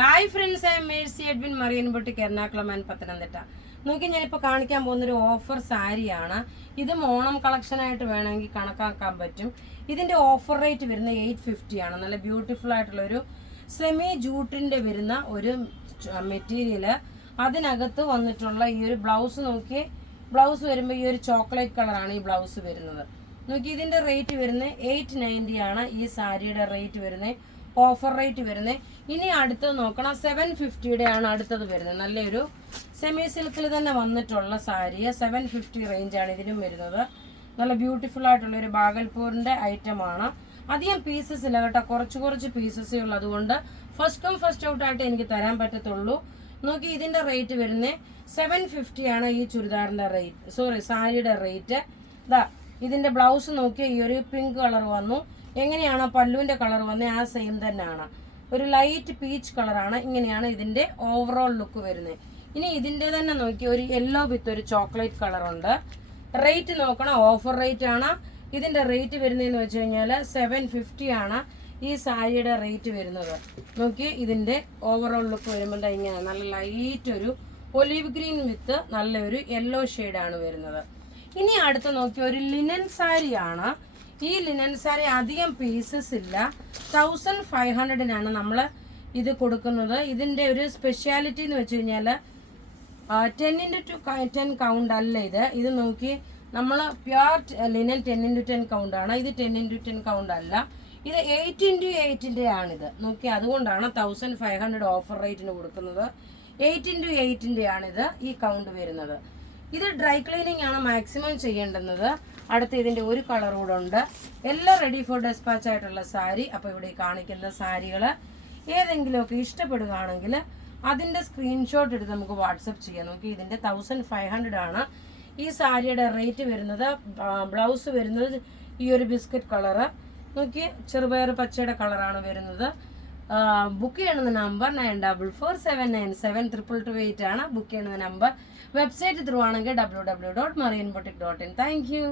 Hi friends, I M Mercy Edwin, marine boutique, Ernakulam and Pathanamthitta. നോക്കി, ഞാനിപ്പോൾ കാണിക്കാൻ പോകുന്നൊരു ഓഫർ സാരിയാണ്. ഇതും ഓണം കളക്ഷനായിട്ട് വേണമെങ്കിൽ കണക്കാക്കാൻ പറ്റും. ഇതിൻ്റെ ഓഫർ റേറ്റ് വരുന്ന 850 ആണ്. നല്ല ബ്യൂട്ടിഫുൾ ആയിട്ടുള്ളൊരു സെമി ജൂട്ടിൻ്റെ വരുന്ന ഒരു മെറ്റീരിയല്. അതിനകത്ത് വന്നിട്ടുള്ള ഈ ഒരു ബ്ലൗസ് നോക്കി, ബ്ലൗസ് വരുമ്പോൾ ഈ ഒരു ചോക്ലേറ്റ് കളറാണ് ഈ ബ്ലൗസ് വരുന്നത്. നോക്കി, ഇതിൻ്റെ റേറ്റ് വരുന്നത് 890 ആണ്. ഈ സാരിയുടെ റേറ്റ് വരുന്നത്, ഓഫർ റേറ്റ് വരുന്നത്. ഇനി അടുത്തത് നോക്കണം, 750 ആണ് അടുത്തത് വരുന്നത്. നല്ലൊരു സെമി സിൽക്കിൽ തന്നെ വന്നിട്ടുള്ള സാരി, 750 റേഞ്ചാണ് ഇതിനും വരുന്നത്. നല്ല ബ്യൂട്ടിഫുൾ ആയിട്ടുള്ള ഒരു ബാഗൽപൂരിൻ്റെ ഐറ്റമാണ്. അധികം പീസസ് ഇല്ല കേട്ടോ, കുറച്ച് പീസസേ ഉള്ളൂ. അതുകൊണ്ട് ഫസ്റ്റ് കം ഫസ്റ്റ് ഔട്ട് ആയിട്ട് എനിക്ക് തരാൻ പറ്റത്തുള്ളൂ. നോക്കി, ഇതിൻ്റെ റേറ്റ് വരുന്നത് 750 ആണ് ഈ ചുരിദാറിൻ്റെ റേറ്റ്, സാരിയുടെ റേറ്റ്. ഇതാ ഇതിൻ്റെ ബ്ലൗസ് നോക്കി, ഈ ഒരു പിങ്ക് കളർ വന്നു. എങ്ങനെയാണോ പല്ലുവിൻ്റെ കളർ വന്നത് ആ സെയിം തന്നെയാണ്. ഒരു ലൈറ്റ് പീച്ച് കളറാണ്. ഇങ്ങനെയാണ് ഇതിൻ്റെ ഓവറോൾ ലുക്ക് വരുന്നത്. ഇനി ഇതിൻ്റെ തന്നെ നോക്കി, ഒരു യെല്ലോ വിത്ത് ഒരു ചോക്ലേറ്റ് കളറുണ്ട്. റേറ്റ് നോക്കണം, ഓഫർ റേറ്റ് ആണ്. ഇതിൻ്റെ റേറ്റ് വരുന്നതെന്ന് വെച്ച് കഴിഞ്ഞാൽ 750 ആണ് ഈ സാരിയുടെ റേറ്റ് വരുന്നത്. നോക്കി, ഇതിൻ്റെ ഓവറോൾ ലുക്ക് വരുമ്പോൾ ഇങ്ങനെ നല്ല ലൈറ്റ് ഒരു ഒലിവ് ഗ്രീൻ വിത്ത് നല്ലൊരു യെല്ലോ ഷെയ്ഡാണ് വരുന്നത്. ഇനി അടുത്ത് നോക്കി, ഒരു ലിനൻ സാരിയാണ്. ഈ ലിനൻ സാരി അധികം പീസസ് ഇല്ല. 1500-നാണ് നമ്മൾ ഇത് കൊടുക്കുന്നത്. ഇതിൻ്റെ ഒരു സ്പെഷ്യാലിറ്റി എന്ന് വെച്ച് കഴിഞ്ഞാൽ 10x10 കൗണ്ട് അല്ല ഇത് നോക്കി, നമ്മൾ പ്യുർ ലിനൻ 10x10 കൗണ്ടാണ്. ഇത് 10x10 കൗണ്ട് അല്ല, ഇത് 8x8 ആണിത്. നോക്കി, അതുകൊണ്ടാണ് 1500 ഓഫർ റേറ്റിന് കൊടുക്കുന്നത്. 8x8 ആണിത് ഈ കൗണ്ട് വരുന്നത്. ഇത് ഡ്രൈ ക്ലീനിങ് ആണ് മാക്സിമം ചെയ്യേണ്ടുന്നത്. അടുത്ത് ഇതിൻ്റെ ഒരു കളർ കൂടെ ഉണ്ട്. എല്ലാം റെഡി ഫോർ ഡെസ്പാച്ച് ആയിട്ടുള്ള സാരി. അപ്പോൾ ഇവിടെ കാണിക്കുന്ന സാരികൾ ഏതെങ്കിലുമൊക്കെ ഇഷ്ടപ്പെടുകയാണെങ്കിൽ അതിൻ്റെ സ്ക്രീൻഷോട്ട് എടുത്ത് നമുക്ക് വാട്സപ്പ് ചെയ്യാം. നോക്കി, ഇതിൻ്റെ 1500 ആണ് ഈ സാരിയുടെ റേറ്റ് വരുന്നത്. ബ്ലൗസ് വരുന്നത് ഈ ഒരു ബിസ്ക്കറ്റ് കളറ്. നോക്കി, ചെറുപയർ പച്ചയുടെ കളറാണ് വരുന്നത്. ബുക്ക് ചെയ്യണമെന്ന നമ്പർ 9447972228 ആണ് ബുക്ക് ചെയ്യുന്ന നമ്പർ. വെബ്സൈറ്റ് ത്രൂ ആണെങ്കിൽ www.marianboutique.in. Thank you.